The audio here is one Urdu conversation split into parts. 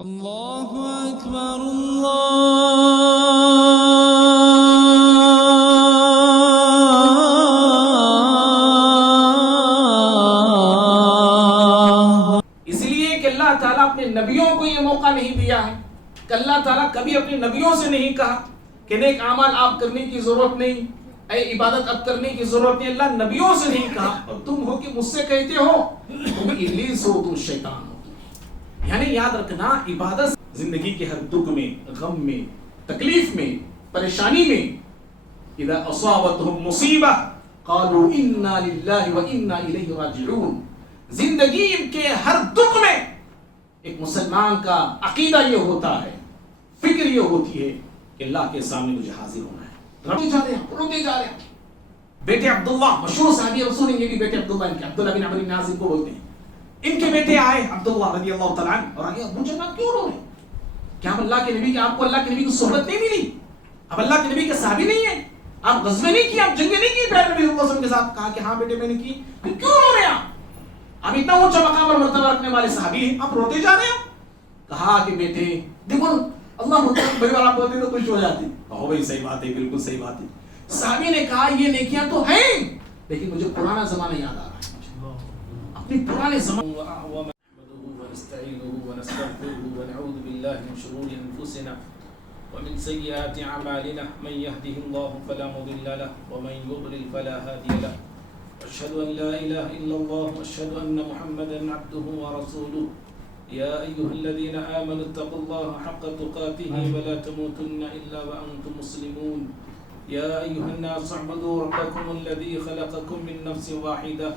اللہ اکبر اللہ. اس لیے کہ اللہ تعالیٰ اپنے نبیوں کو یہ موقع نہیں دیا ہے کہ اللہ تعالیٰ کبھی اپنے نبیوں سے نہیں کہا کہ نیک اعمال آپ کرنے کی ضرورت نہیں، اے عبادت اب کرنے کی ضرورت نہیں. اللہ نبیوں سے نہیں کہا اور تم ہو کہ مجھ سے کہتے ہو تم ابلیس ہو، تم شیطان ہو. یعنی یاد رکھنا، عبادت زندگی کے ہر دکھ میں، غم میں، تکلیف میں، پریشانی میں، اذا اصابتهم مصیبہ قالوا انا للہ وانا الیہ راجعون. زندگی کے ہر دکھ میں ایک مسلمان کا عقیدہ یہ ہوتا ہے، فکر یہ ہوتی ہے کہ اللہ کے سامنے مجھے حاضر ہونا ہے. روتے جا رہے ہیں. بیٹے عبداللہ مشہور صحابی رسول ہیں، یہ بھی بیٹے عبداللہ ان کے عبداللہ بن عمرو بن عاص کو بولتے ہیں. ان کے بیٹے آئے عبداللہ رضی اللہ تعالیٰ عنہ اور آگے ابو جناب کیوں رو رہے ہیں؟ کیا ہم اللہ کے نبی آپ کو اللہ کے نبی کی صحبت نہیں ملی؟ اب اللہ کے نبی کے صحابی نہیں ہیں؟ آپ غزوے نہیں کیے، آپ جنگیں نہیں کی پیارے نبی صلی اللہ علیہ وسلم کے ساتھ؟ کہا کہ ہاں بیٹے میں نے کی. کیوں رو رہے ہیں آپ اتنا اونچا مقام اور مرتبہ رکھنے والے صحابی ہیں، آپ روتے جا رہے ہیں؟ کہا کہ بیٹے دیکھو اللہ ہوتا ہے بھائی والا بولتے تو خوش ہو جاتے. کہو بھائی صحیح بات ہے، بالکل صحیح بات ہے. صحابی نے کہا یہ نیکیاں تو ہیں لیکن مجھے پرانا زمانہ یاد آ رہا ہے، اپنی پرانے زمانے. ونستعينه ونستغفره ونعوذ بالله من شرور أنفسنا ومن سيئات أعمالنا من يهده الله فلا مضل له ومن يضلل فلا هادي له وأشهد أن لا إله إلا الله وأشهد أن محمدا عبده ورسوله. يا أيها الذين آمنوا اتقوا الله حق تقاته ولا تموتن إلا وأنتم مسلمون. يا أيها الناس اعبدوا ربكم الذي خلقكم من نفس واحدة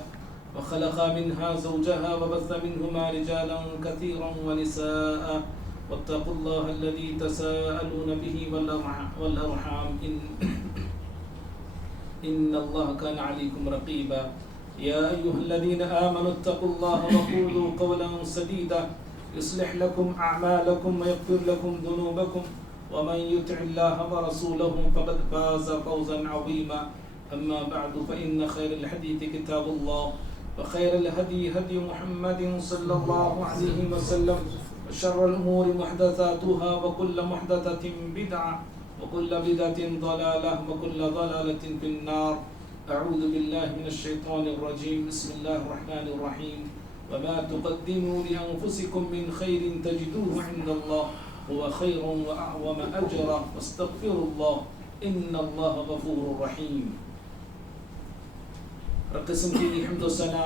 وخلق منها زوجها وبث منهما رجالا كثيرا ونساء واتقوا الله الذي تساءلون به والأرحام إن الله كان عليكم رقيبا. يا أيها الذين آمنوا اتقوا الله وقولوا قولا سديدا يصلح لكم أعمالكم ويغفر لكم ذنوبكم ومن يطع الله ورسوله فقد فاز فوزا عظيما. أما بعد فإن خير الحديث كتاب الله وخير الهدي هدي محمد صلى الله عليه وسلم وشر الأمور محدثاتها وكل محدثة بدعة وكل بدعة ضلالة وكل ضلالة في النار. أعوذ بالله من الشيطان الرجيم. بسم الله الرحمن الرحيم. وما تقدموا لأنفسكم من خير تجدوه عند الله هو خير وأعظم أجرا واستغفروا الله إن الله غفور رحيم. رب قسم کی حمد و ثنا،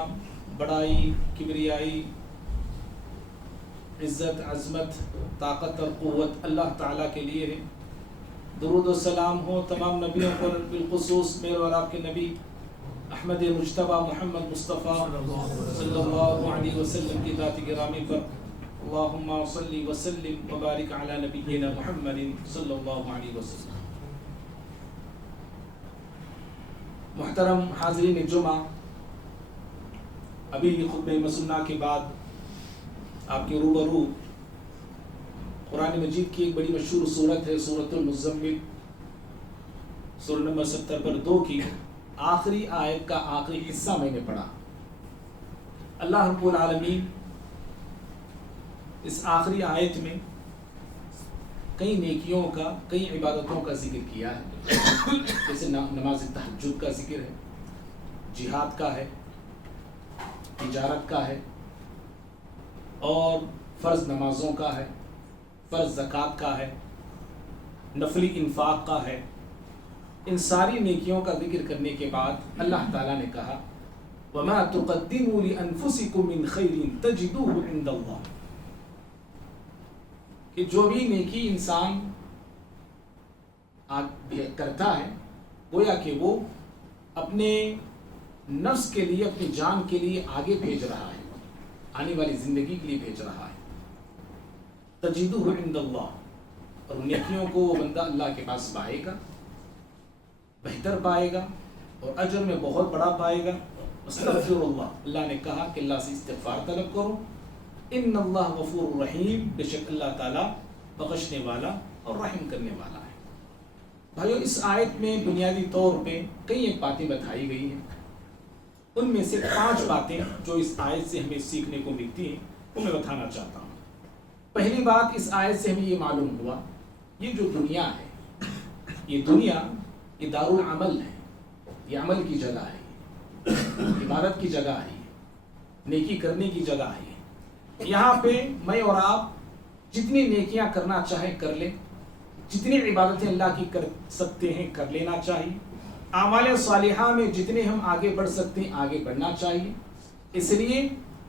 بڑائی، کبریائی، عزت، عظمت، طاقت اور قوت اللہ تعالیٰ کے لیے ہے. درود و سلام ہو تمام نبیوں پر، بالخصوص میرے اور آپ کے نبی احمد مجتبیٰ محمد مصطفیٰ صلی اللہ علیہ وسلم کی ذات گرامی پر. اللہم صلی وسلم وبارک علی نبینا محمد صلی اللہ علیہ وسلم. محترم حاضرین جمعہ، ابھی خطبہ مسنہ کے بعد آپ کے روبرو قرآن مجید کی ایک بڑی مشہور سورت ہے، سورۃ المزمل، سورہ نمبر 70 پر 2 کی آخری آیت کا آخری حصہ میں نے پڑھا. اللہ رب العالمین اس آخری آیت میں کئی نیکیوں کا، کئی عبادتوں کا ذکر کیا ہے، جیسے نماز تہجد کا ذکر ہے، جہاد کا ہے، تجارت کا ہے، اور فرض نمازوں کا ہے، فرض زکوٰۃ کا ہے، نفلی انفاق کا ہے. ان ساری نیکیوں کا ذکر کرنے کے بعد اللہ تعالیٰ نے کہا وَمَا تُقَدِّمُوا لِأَنفُسِكُم مِّن خَيْرٍ تَجِدُوهُ عِندَ اللَّهِ، کہ جو بھی نیکی انسان کرتا ہے گویا کہ وہ اپنے نفس کے لیے، اپنی جان کے لیے آگے بھیج رہا ہے، آنے والی زندگی کے لیے بھیج رہا ہے. تجدوہ عند اللہ، اور نیکیوں کو وہ بندہ اللہ کے پاس پائے گا، بہتر پائے گا اور اجر میں بہت بڑا پائے گا. استغفر اللہ، اللہ نے کہا کہ اللہ سے استغفار طلب کرو. ان اللہ غفور رحیم، بے شک اللہ تعالیٰ بخشنے والا اور رحم کرنے والا ہے. بھائیو، اس آیت میں بنیادی طور پہ کئی ایک باتیں بتائی گئی ہیں. ان میں سے 5 باتیں جو اس آیت سے ہمیں سیکھنے کو ملتی ہیں وہ میں بتانا چاہتا ہوں. پہلی بات اس آیت سے ہمیں یہ معلوم ہوا، یہ جو دنیا ہے، یہ دنیا یہ دار العمل ہے، یہ عمل کی جگہ ہے، عبادت کی جگہ ہے، نیکی کرنے کی جگہ ہے۔ یہاں پہ میں اور آپ جتنی نیکیاں کرنا چاہیں کر لیں، جتنی عبادتیں اللہ کی کر سکتے ہیں کر لینا چاہیے، اعمال صالحہ میں جتنے ہم آگے بڑھ سکتے ہیں آگے بڑھنا چاہیے، اس لیے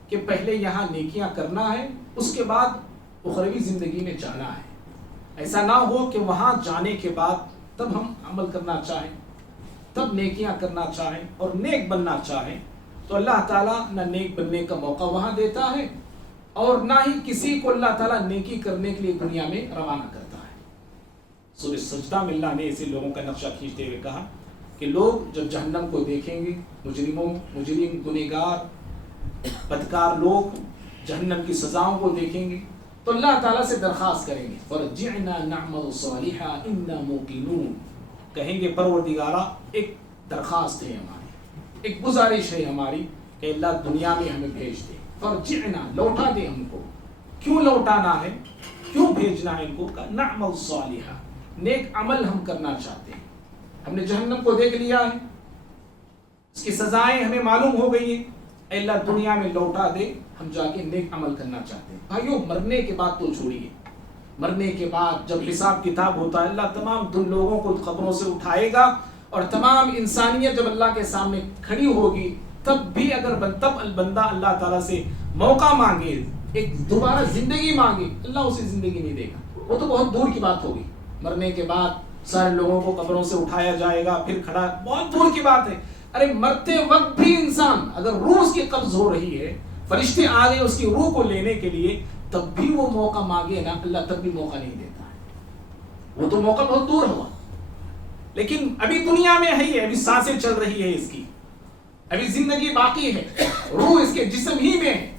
کہ پہلے یہاں نیکیاں کرنا ہے، اس کے بعد اخروی زندگی میں جانا ہے۔ ایسا نہ ہو کہ وہاں جانے کے بعد تب ہم عمل کرنا چاہیں، تب نیکیاں کرنا چاہیں اور نیک بننا چاہیں، تو اللہ تعالیٰ نہ نیک بننے کا موقع وہاں دیتا ہے اور نہ ہی کسی کو اللہ تعالیٰ نیکی کرنے کے لیے دنیا میں روانہ کرتا ہے۔ سورہ سجدہ میں اللہ نے ایسے لوگوں کا نقشہ کھینچتے ہوئے کہا کہ لوگ جب جہنم کو دیکھیں گے، مجرم گنہگار بدکار لوگ جہنم کی سزاؤں کو دیکھیں گے تو اللہ تعالیٰ سے درخواست کریں گے، فرجعنا نعمل صالحا انا موقنون، کہیں گے پروردگارا ایک درخواست ہے ہماری، ایک گزارش ہے ہماری کہ اللہ دنیا میں ہمیں بھیج دے، فرجعنا لوٹا دے ہم کو۔ کیوں لوٹانا ہے، کیوں بھیجنا ہے ان کو؟ نعمل صالحا، نیک عمل ہم کرنا چاہتے ہیں، ہم نے جہنم کو دیکھ لیا ہے، اس کی سزائیں ہمیں معلوم ہو گئی ہیں، اے اللہ دنیا میں لوٹا دے، ہم جا کے نیک عمل کرنا چاہتے ہیں۔ بھائیو مرنے کے بعد تو چھوڑیے، مرنے کے بعد جب حساب کتاب ہوتا ہے، اللہ تمام دن لوگوں کو قبروں سے اٹھائے گا اور تمام انسانیت جب اللہ کے سامنے کھڑی ہوگی، تب بھی اگر بندہ اللہ تعالیٰ سے موقع مانگے، ایک دوبارہ زندگی مانگے، اللہ اسے زندگی نہیں دے گا، وہ تو بہت دور کی بات ہوگی۔ مرنے کے بعد سارے لوگوں کو قبروں سے اٹھایا جائے گا، پھر کھڑا، بہت دور کی بات ہے۔ ارے مرتے وقت بھی انسان اگر روح اس کی قبض ہو رہی ہے، فرشتے آ گئے اس کی روح کو لینے کے لیے، تب بھی وہ موقع مانگے نا، اللہ تب بھی موقع نہیں دیتا ہے، وہ تو موقع بہت دور ہوا، لیکن ابھی دنیا میں ہے ہی، ابھی سانسیں چل رہی ہے اس کی، ابھی زندگی باقی ہے، روح اس کے جسم ہی میں ہے،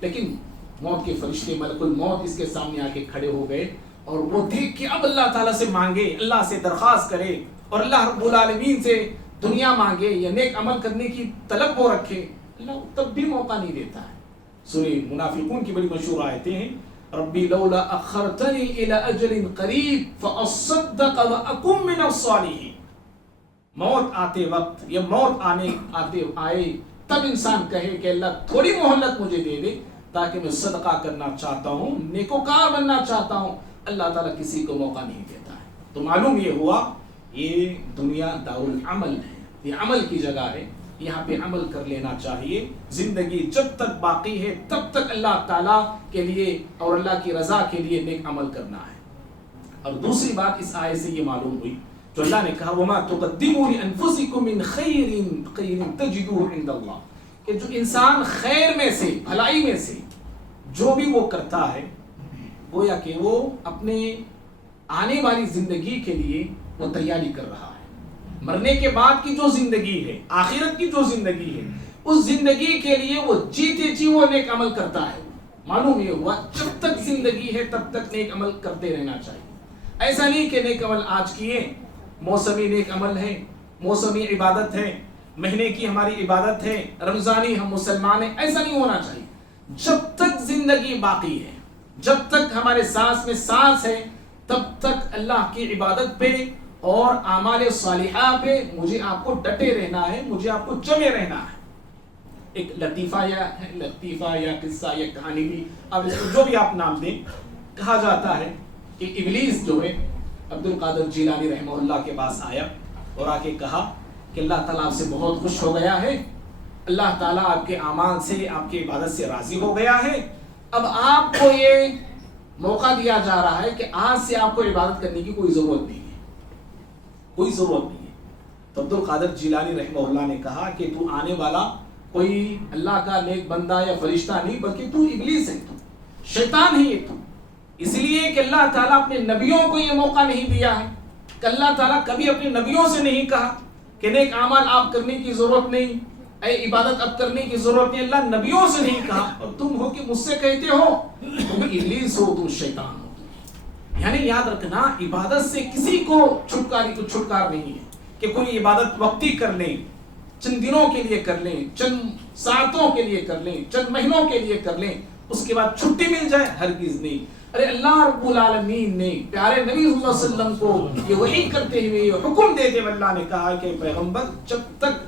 لیکن موت کے فرشتے ملک الموت اس کے سامنے آ کے کھڑے ہو گئے اور وہ دیکھ کے اب اللہ تعالیٰ سے مانگے، اللہ سے درخواست کرے اور اللہ رب العالمین سے دنیا مانگے یا نیک عمل کرنے کی طلب وہ رکھے، اللہ تب بھی موقع نہیں دیتا ہے۔ سورہ منافقون کی بڑی مشہور آیتیں ہیں، ربی لولا اخرتنی الی اجل قریب فاصدق واکن من الصالحین، موت آتے وقت یا موت آئے تب انسان کہے کہ اللہ تھوڑی مہلت مجھے دے دے تاکہ میں صدقہ کرنا چاہتا ہوں، نیکوکار بننا چاہتا ہوں۔ اللہ تعالیٰ کسی کو موقع نہیں دیتا ہے۔ تو معلوم یہ ہوا یہ دنیا دار العمل ہے، یہ عمل کی جگہ ہے، یہاں پہ عمل کر لینا چاہیے۔ زندگی جب تک باقی ہے تب تک اللہ تعالیٰ کے لیے اور اللہ کی رضا کے لیے نیک عمل کرنا ہے۔ اور دوسری بات اس آیت سے یہ معلوم ہوئی جو اللہ نے کہا وَمَا تُقَدِّمُوا لِأَنفُسِكُم مِّن خَيْرٍ تَجِدُوهُ عِندَ اللَّهِ، کہ جو انسان خیر میں سے، بھلائی میں سے جو بھی وہ کرتا ہے، گویا کہ وہ اپنے آنے والی زندگی کے لیے وہ تیاری کر رہا ہے۔ مرنے کے بعد کی جو زندگی ہے، آخرت کی جو زندگی ہے، اس زندگی کے لیے وہ جیتے جی وہ نیک عمل کرتا ہے۔ معلوم یہ ہوا جب تک زندگی ہے تب تک نیک عمل کرتے رہنا چاہیے۔ ایسا نہیں کہ نیک عمل آج کیے، موسمی نیک عمل ہے، موسمی عبادت ہے، مہینے کی ہماری عبادت ہے، رمضانی ہم مسلمان ہیں، ایسا نہیں ہونا چاہیے۔ جب تک زندگی باقی ہے، جب تک ہمارے سانس میں سانس ہے، تب تک اللہ کی عبادت پہ اور اعمال صالحہ پہ مجھے آپ کو ڈٹے رہنا ہے، مجھے آپ کو جمے رہنا ہے۔ ایک لطیفہ یا قصہ یا کہانی بھی، اب اس کو جو بھی آپ نام دیں، کہا جاتا ہے کہ ابلیس جو ہے عبد القادر جیلانی رحمہ اللہ کے پاس آیا اور آ کے کہا کہ اللہ تعالیٰ آپ سے بہت خوش ہو گیا ہے، اللہ تعالیٰ آپ کے اعمال سے، آپ کی عبادت سے راضی ہو گیا ہے، اب آپ کو یہ موقع دیا جا رہا ہے کہ آج سے آپ کو عبادت کرنے کی کوئی ضرورت نہیں ہے، کوئی ضرورت نہیں ہے۔ تو عبد القادر جیلانی رحمہ اللہ نے کہا کہ تو آنے والا کوئی اللہ کا نیک بندہ یا فرشتہ نہیں بلکہ تو ابلیس ہے، تو شیطان ہے یہ تو، اس لیے کہ اللہ تعالیٰ اپنے نبیوں کو یہ موقع نہیں دیا ہے، کہ اللہ تعالیٰ کبھی اپنے نبیوں سے نہیں کہا کہ نیک اعمال آپ کرنے کی ضرورت نہیں، اے عبادت اب کرنے کی ضرورت نہیں، اللہ نبیوں سے نہیں کہا، اور تم ہو کہ مجھ سے کہتے ہو تم ابلیس ہو، تم شیطان ہو۔ یعنی یاد رکھنا عبادت سے کسی کو چھٹکار نہیں ہے کہ کوئی عبادت وقتی کر لیں، چند دنوں کے لیے کر لیں، چند ساعتوں کے لیے کر لیں، چند مہینوں کے لیے کر لیں، اس کے بعد چھٹی مل جائے، ہرگز نہیں۔ ارے اللہ رب العالمین نے پیارے نبی صلی اللہ علیہ وسلم کو یہ وحی کرتے ہوئے یہ حکم دیتے ہوئے اللہ نے کہا کہ پیغمبر جب تک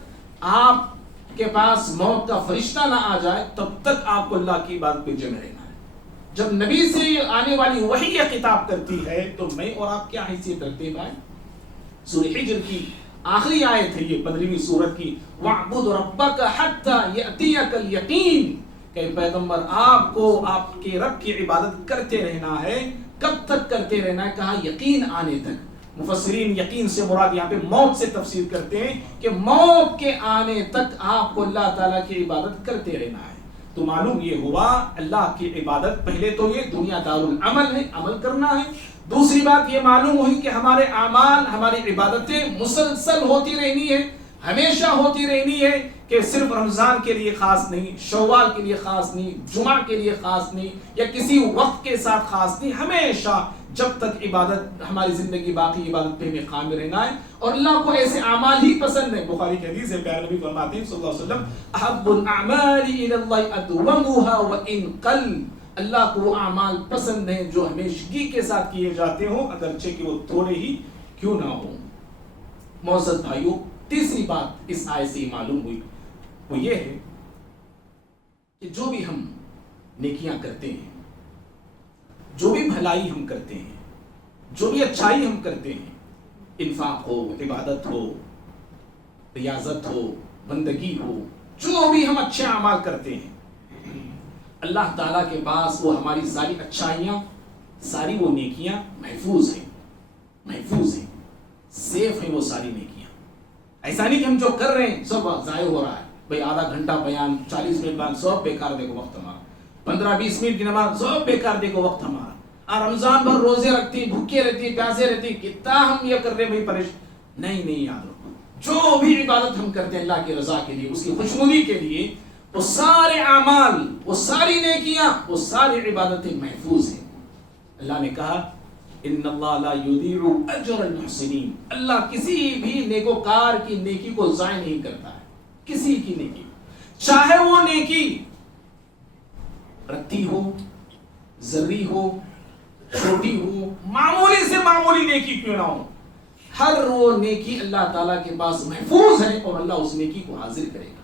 آپ کے پاس موت کا فرشتہ نہ آ جائے تب تک آپ کو اللہ کی عبادت پہ جمع رہنا ہے. جب نبی سے آنے والی وحی یہ خطاب کرتی ہے تو میں اور آپ کیا حیثیت رکھتے ہیں بھائی؟ سورہ حجر کی آخری آیت ہے یہ 15ویں سورت کی، وَاعْبُدْ رَبَّكَ حَتَّى يَأْتِيَكَ الْيَقِينُ، کہ پیغمبر آپ کو آپ کے رب کی عبادت کرتے رہنا ہے. کب تک کرتے رہنا ہے؟ کہا یقین آنے تک. مفسرین یقین سے مراد یہاں پہ موت سے تفسیر کرتے ہیں کہ موت کے آنے تک آپ کو اللہ تعالیٰ کی عبادت کرتے رہنا ہے. تو معلوم یہ ہوا اللہ کی عبادت پہلے تو یہ دنیا دار العمل ہے، عمل کرنا ہے. دوسری بات یہ معلوم ہوئی کہ ہمارے اعمال ہماری عبادتیں مسلسل ہوتی رہنی ہے، ہمیشہ ہوتی رہنی ہے، کہ صرف رمضان کے لیے خاص نہیں، شوال کے لیے خاص نہیں، جمعہ کے لیے خاص نہیں، یا کسی وقت کے ساتھ خاص نہیں. ہمیشہ جب تک عبادت ہماری زندگی باقی عبادت پہ ہمیں قائم رہنا ہے. اور اللہ کو ایسے اعمال ہی پسند ہے. بخاری کی حدیث ہے، پیارے نبی فرماتے ہیں صلی اللہ علیہ وسلم احب الاعمال الی اللہ ادومها وان قل، اللہ کو وہ اعمال پسند ہیں جو ہمیشگی کے ساتھ کیے جاتے ہوں اگرچہ کہ وہ تھوڑے ہی کیوں نہ ہوں. معزز بھائیوں، تیسری بات اس آیت سے معلوم ہوئی وہ یہ ہے کہ جو بھی ہم نیکیاں کرتے ہیں، جو بھی بھلائی ہم کرتے ہیں، جو بھی اچھائی ہم کرتے ہیں، انفاق ہو، عبادت ہو، ریاضت ہو، بندگی ہو، جو بھی ہم اچھے اعمال کرتے ہیں، اللہ تعالیٰ کے پاس وہ ہماری ساری اچھائیاں، ساری وہ نیکیاں محفوظ ہیں، محفوظ ہیں، سیف ہیں وہ ساری نیکیاں. ایسا نہیں کہ ہم جو کر رہے ہیں سب ضائع ہو رہا ہے. بھئی آدھا گھنٹہ بیان، 40 منٹ بیان، سب بیکار دیکھو وقت ہمارا. 15-20 منٹ کی نماز، سب بیکار دیکھو وقت ہمارا. رمضان بھر روزے رکھتی، بھوکے رہتی، پیاسے رہتی، کتنا ہم یہ کر رہے بھئی پریشان. نہیں یاد رکھو، جو بھی عبادت ہم کرتے ہیں اللہ کی رضا کے لیے، اس کی خوشنودی کے لیے، وہ سارے اعمال، وہ ساری نیکیاں، وہ ساری عبادتیں محفوظ ہیں. اللہ نے کہا ان اللہ لا یضیع اجر المحسنین، اللہ کسی بھی نیکوکار کی نیکی کو ضائع نہیں کرتا ہے. کسی کی نیکی، چاہے وہ نیکی رتی ہو، ذری ہو، چھوٹی ہو، معمولی سے معمولی نیکی کیوں نہ ہو، ہر وہ نیکی اللہ تعالیٰ کے پاس محفوظ ہے اور اللہ اس نیکی کو حاضر کرے گا.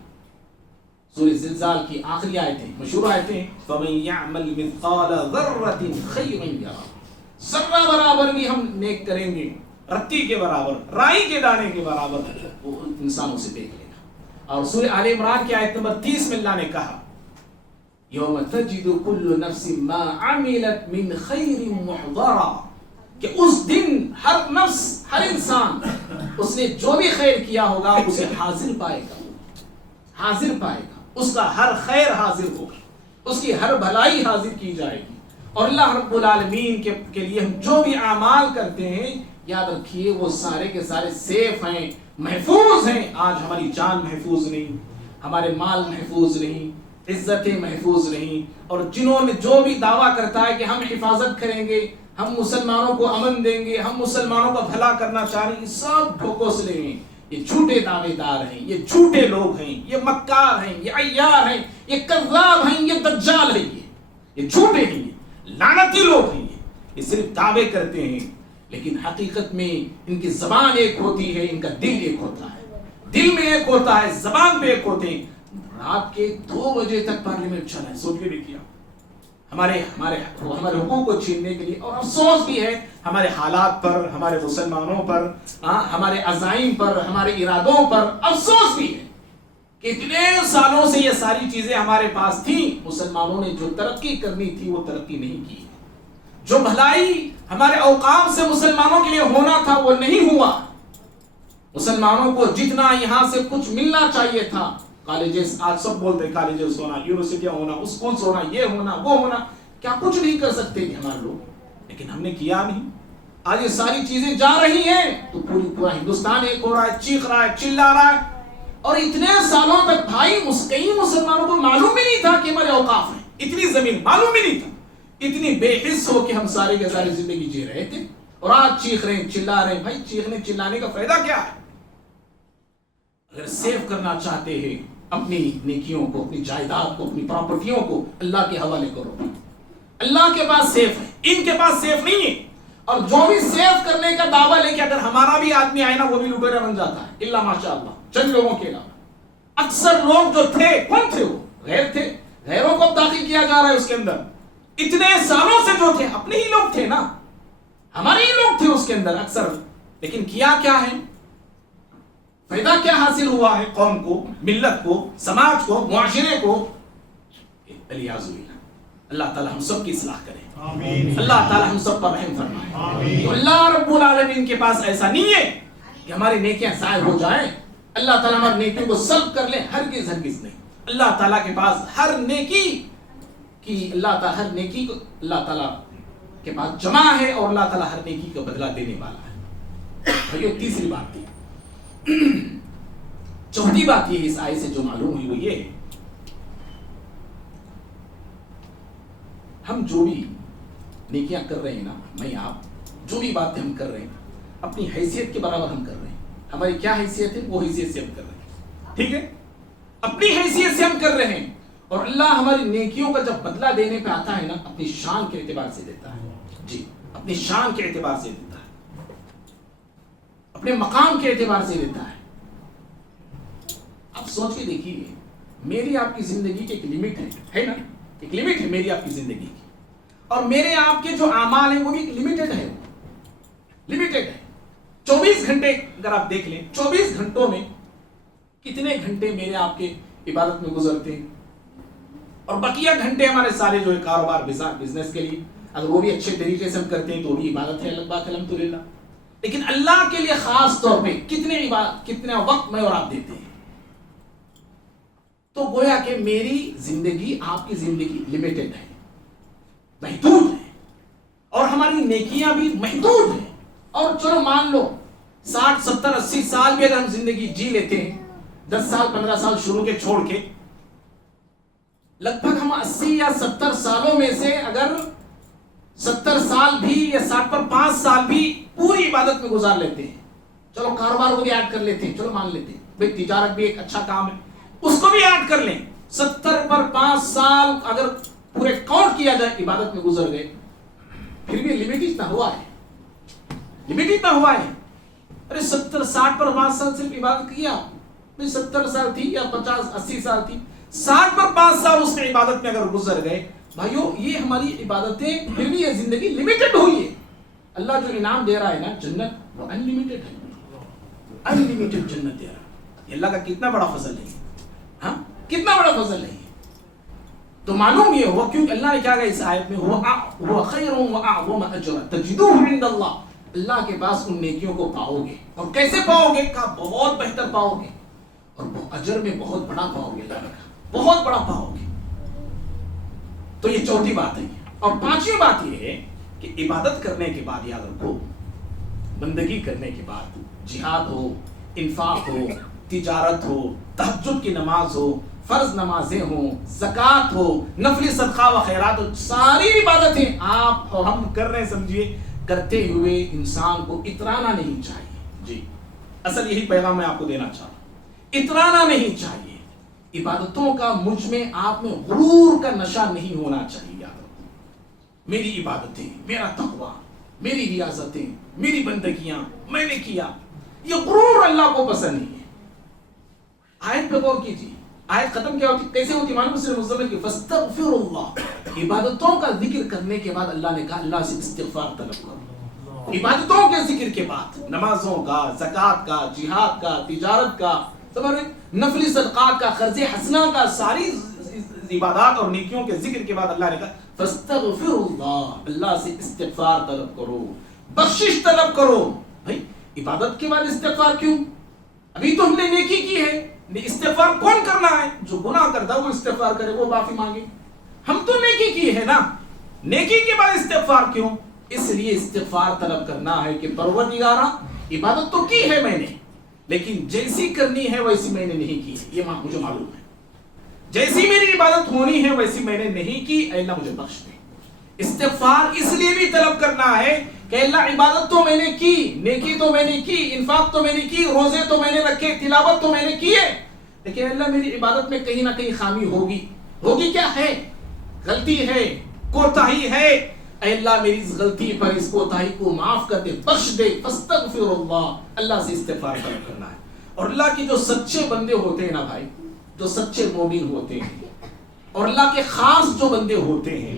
سورہ زلزال کی آخری آیتیں، مشہور آیتیں، فَمَن يَعْمَلْ مِثْقَالَ ذَرَّةٍ خَيْرًا يَرَهُ، ذرہ برابر بھی ہم نیک کریں گے، رتی کے برابر، رائی کے دانے کے برابر، وہ انسانوں سے دیکھ لے گا. اور سورہ آل عمران کی آیت نمبر 30 میں اللہ نے کہا یوم تجد کل نفس ما عملت من خیر محضرا، کہ اس دن ہر نفس، ہر انسان اس نے جو بھی خیر کیا ہوگا اسے حاضر پائے گا، حاضر پائے گا. اس کا ہر خیر حاضر ہوگا، اس کی ہر بھلائی حاضر کی جائے گی. اور اللہ رب العالمین کے لیے ہم جو بھی اعمال کرتے ہیں، یاد رکھیے وہ سارے کے سارے سیف ہیں، محفوظ ہیں. آج ہماری جان محفوظ نہیں، ہمارے مال محفوظ نہیں، عزتیں محفوظ نہیں. اور جنہوں نے جو بھی دعویٰ کرتا ہے کہ ہم حفاظت کریں گے، ہم مسلمانوں کو امن دیں گے، ہم مسلمانوں کا بھلا کرنا چاہ رہے ہیں، سب ٹھوکوسلے ہیں. یہ جھوٹے دعوے دار ہیں، یہ جھوٹے لوگ ہیں، یہ مکار ہیں، یہ عیار ہیں، یہ کذاب ہیں، یہ دجال ہیں. یہ جھوٹے ہیں، لعنتی لوگ ہیں. یہ صرف دعوے کرتے ہیں لیکن حقیقت میں ان کی زبان ایک ہوتی ہے، ان کا دل ایک ہوتا ہے. دل میں ایک ہوتا ہے، زبان پہ ایک ہوتے ہیں. رات کے 2 بجے تک پارلیمنٹ چلا ہے، سوچ کے بھی کیا ہمارے حقوق کو چھیننے کے لیے. اور افسوس بھی ہے ہمارے حالات پر، ہمارے مسلمانوں پر، ہمارے عزائم پر، ہمارے ارادوں پر افسوس بھی ہے کہ اتنے سالوں سے یہ ساری چیزیں ہمارے پاس تھیں، مسلمانوں نے جو ترقی کرنی تھی وہ ترقی نہیں کی. جو بھلائی ہمارے اوقاف سے مسلمانوں کے لیے ہونا تھا وہ نہیں ہوا. مسلمانوں کو جتنا یہاں سے کچھ ملنا چاہیے تھا، کالجز، آج سب بولتے ہیں کالجز ہونا، یونیورسٹیاں ہونا، اسکولز ہونا، یہ ہونا، وہ ہونا، کیا کچھ نہیں کر سکتے تھے ہمارے لوگ؟ لیکن ہم نے کیا نہیں. آج یہ ساری چیزیں جا رہی ہیں تو پورا ہندوستان ایک ہو رہا ہے، چیخ رہا ہے، چلا رہا ہے. اور اتنے سالوں تک بھائی کئی مسلمانوں کو معلوم ہی نہیں تھا کہ ہمارے اوقاف ہیں، اتنی زمین معلوم ہی نہیں تھا. اتنی بے حس ہو کہ ہم سارے کے سارے زندگی جی رہے تھے اور آج چیخ رہے ہیں، چلا رہے ہیں. بھائی چیخنے چلانے کا فائدہ کیا ہے؟ اگر سیو کرنا چاہتے ہیں اپنی نیکیوں کو، اپنی جائیداد کو، اپنی پراپرٹیوں کو، اللہ کے حوالے کرو. اللہ کے پاس سیف ہے، ان کے پاس سیف نہیں ہے. اور جو بھی سیف کرنے کا دعویٰ لے کے اگر ہمارا بھی آدمی آئے نا وہ بھی لٹیرا بن جاتا ہے، الا ماشاء اللہ چند لوگوں کے علاوہ. اکثر لوگ جو تھے کون تھے؟ وہ غیر تھے، غیروں کو داخل کیا جا رہا ہے اس کے اندر. اتنے سالوں سے جو تھے اپنے ہی لوگ تھے نا، ہمارے ہی لوگ تھے اس کے اندر اکثر. لیکن کیا کیا ہے؟ فائدہ کیا حاصل ہوا ہے قوم کو، ملت کو، سماج کو، معاشرے کو؟ الیاذ باللہ. اللہ تعالی ہم سب کی اصلاح کرے، آمین. اللہ تعالی ہم سب پر رحم فرمائے، آمین. تو اللہ رب العالمین کے پاس ایسا نہیں ہے کہ ہماری نیکیاں ضائع ہو جائیں. اللہ تعالیٰ ہماری نیکیوں کو سلب کر لے، ہرگز ہرگز نہیں. اللہ تعالیٰ کے پاس ہر نیکی کی، اللہ تعالیٰ ہر نیکی کو اللہ تعالیٰ کے پاس جمع ہے، اور اللہ تعالیٰ ہر نیکی کا بدلہ دینے والا ہے. بھائیو تیسری بات تھی. چوتھی بات یہ اس آیت سے جو معلوم ہوئی وہ یہ ہے، ہم جو بھی نیکیاں کر رہے ہیں نا، میں آپ جو بھی باتیں ہم کر رہے ہیں اپنی حیثیت کے برابر ہم کر رہے ہیں. ہماری کیا حیثیت ہے؟ وہ حیثیت سے ہم کر رہے ہیں، ٹھیک ہے؟ اپنی حیثیت سے ہم کر رہے ہیں. اور اللہ ہماری نیکیوں کا جب بدلہ دینے پہ آتا ہے نا، اپنی شان کے اعتبار سے دیتا ہے. جی، اپنی شان کے اعتبار سے دیتا ہے، اپنے مقام کے اعتبار سے دیتا ہے. آپ سوچ کے دیکھیے، میری آپ کی زندگی کی ایک لمٹ ہے نا، ایک لمٹ ہے میری آپ کی زندگی کی، اور میرے آپ کے جو اعمال ہیں وہ بھی لمیٹڈ ہے، لمیٹڈ ہے. 24 گھنٹے اگر آپ دیکھ لیں، 24 گھنٹوں میں کتنے گھنٹے میرے آپ کے عبادت میں گزرتے ہیں، اور بقیہ گھنٹے ہمارے سارے جو ہے کاروبار بزنس کے لیے، اگر وہ بھی اچھے طریقے سے ہم کرتے ہیں تو وہ بھی عبادت ہے، الگ بات ہے الحمدللہ. لیکن اللہ کے لیے خاص طور پہ کتنا وقت میں اور آپ دیتے ہیں. تو گویا کہ میری زندگی آپ کی زندگی لمیٹڈ ہے، محدود ہے، اور ہماری نیکیاں بھی محدود ہیں. اور چلو مان لو 60 70 80 سال بھی اگر ہم زندگی جی لیتے ہیں، 10 سال 15 سال شروع کے چھوڑ کے، لگ بھگ ہم 80 یا 70 سالوں میں سے اگر 70 سال بھی یا 60 پر 5 سال بھی پوری عبادت میں گزار لیتے ہیں. چلو کاروبار کو بھی ایڈ کر لیتے ہیں، چلو مان لیتے ہیں بھئی تجارت بھی ایک اچھا کام ہے، اس کو بھی ایڈ کر لیں. 70 پر 5 سال اگر پورے کاؤنٹ کیا جائے عبادت میں گزر گئے، پھر بھی لمٹ اتنا ہوا ہے، لمٹ اتنا ہوا ہے. ارے 70 60 پر 5 سال صرف عبادت کیا، 70 سال تھی یا 50 80 سال تھی، 60 پر 5 سال اس میں عبادت میں اگر گزر گئے، بھائیو یہ ہماری عبادتیں پھر بھی یہ زندگی لمیٹڈ ہوئی ہے. اللہ جو انعام دے رہا ہے نا جنت، وہ انلیمیٹڈ ہے، انلیمیٹڈ جنت دے رہا ہے. یہ اللہ کا کتنا بڑا فضل ہے، ہاں کتنا بڑا فضل ہے. تو معلوم یہ ہوا کیونکہ اللہ نے کیا کہا اس آیت میں، وہ خیر و اعظم اجرا تجدوه عند اللہ. اللہ کے پاس ان نیکیوں کو پاؤ گے، اور کیسے پاؤ گے؟ کہا بہت بہتر پاؤ گے، اور اجر میں بہت بڑا پاؤ گے، اللہ نے کہا بہت بڑا پاؤ گے. تو یہ چوتھی بات ہے. اور پانچویں بات یہ ہے کہ عبادت کرنے کے بعد یاد رکھو، بندگی کرنے کے بعد جہاد ہو، انفاق ہو، تجارت ہو، تہجد کی نماز ہو، فرض نمازیں ہوں، زکوٰۃ ہو، نفلی صدقہ و خیرات ہو، ساری عبادتیں آپ اور ہم کر رہے ہیں، سمجھیے کرتے ہوئے انسان کو اترانا نہیں چاہیے. جی اصل یہی پیغام میں آپ کو دینا چاہتا ہوں، اترانا نہیں چاہیے. عبادتوں کا مجھ میں آپ میں غرور کا نشہ نہیں ہونا چاہیے. یاد رکھو، میری عبادتیں، میرا تقویٰ، میری ریاضتیں، میری بندگیاں میں نے کیا، یہ غرور اللہ کو پسند نہیں ہے. آیت پہ غور کیجیے، آیت ختم کیا ہوتی، کیسے ہوتی؟ معلوم سورہ مزمل کی فاستغفر اللہ. عبادتوں کا ذکر کرنے کے بعد اللہ نے کہا اللہ سے استغفار طلب کرو. عبادتوں کے ذکر کے بعد نمازوں کا، زکوٰۃ کا، جہاد کا، تجارت کا، نفلی صدقات کا، قرض حسنہ کا، ساری عبادات اور نیکیوں کے ذکر کے بعد اللہ نے کہا فاستغفر اللہ، اللہ سے استغفار طلب کرو، بخشش طلب کرو. بھائی عبادت کے بعد استغفار کیوں؟ ابھی تو ہم نے نیکی کی ہے. استغفار کون کرنا ہے؟ جو گناہ کرتا ہے وہ استغفار کرے، وہ معافی مانگے. ہم تو نیکی کی ہے نا، نیکی کے بعد استغفار کیوں؟ اس لیے استغفار طلب کرنا ہے کہ پروردگارا عبادت تو کی ہے میں نے، لیکن جیسی کرنی ہے ویسی میں نے نہیں کی ہے، یہ مجھے معلوم ہے. جیسی میری عبادت ہونی ہے ویسی میں نے نہیں کی، اے اللہ مجھے بخش دے. استغفار اس لیے بھی طلب کرنا ہے کہ اللہ عبادت تو میں نے کی، نیکی تو میں نے کی، انفاق تو میں نے کی، روزے تو میں نے رکھے، تلاوت تو میں نے کی ہے، لیکن اللہ میری عبادت میں کہیں نہ کہیں خامی ہوگی. ہوگی کیا ہے؟ غلطی ہے، کوتاہی ہے، اے اللہ میری اس غلطی پر اس کوتاہی کو معاف کر دے، بخش دے، فاستغفر اللہ، اللہ سے استغفار طلب کرنا ہے۔ اور اللہ کے جو سچے بندے ہوتے ہیں نا بھائی، جو سچے مومن ہوتے ہیں اور اللہ کے خاص جو بندے ہوتے ہیں،